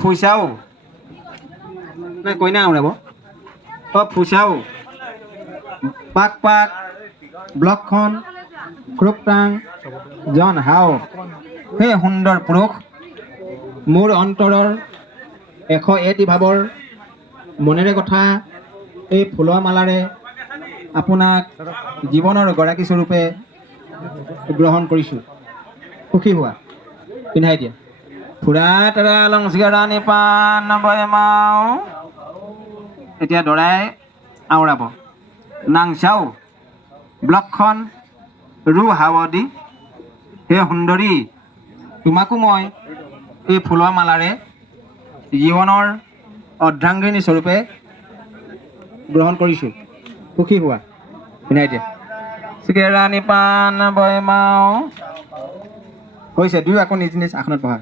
ফুচাও নাই কইনা আমৰাব ফুচাও পাক পাক ব্লকখন ক্ৰোকটাং জন হাও হে সুন্দৰ পুৰুষ মোৰ অন্তৰৰ 101টি ভাৱৰ মনেৰে কথা এই ফুলৰ মালাৰে আপোনাক জীৱনৰ গৰাকী স্বৰূপে গ্ৰহণ কৰিছোঁ সুখী হোৱা পিন্ধাই দিয়া ফুৰা তৰা লংচিগাৰাণী পাণ বয়মাও এতিয়া দৰাই আওৰাব নাংচাও ব্লকখন ৰু হাৱদি হে সুন্দৰী তোমাকো মই এই ফুলৰ মালাৰে জীৱনৰ অৰ্ধাংগিনী স্বৰূপে গ্ৰহণ কৰিছোঁ সুখী হোৱা পিন্ধাই দিয়া চিগেৰাণী পাণ বয়মাও হৈছে দুয়ো আকৌ নিজ নিজ আসনত বহা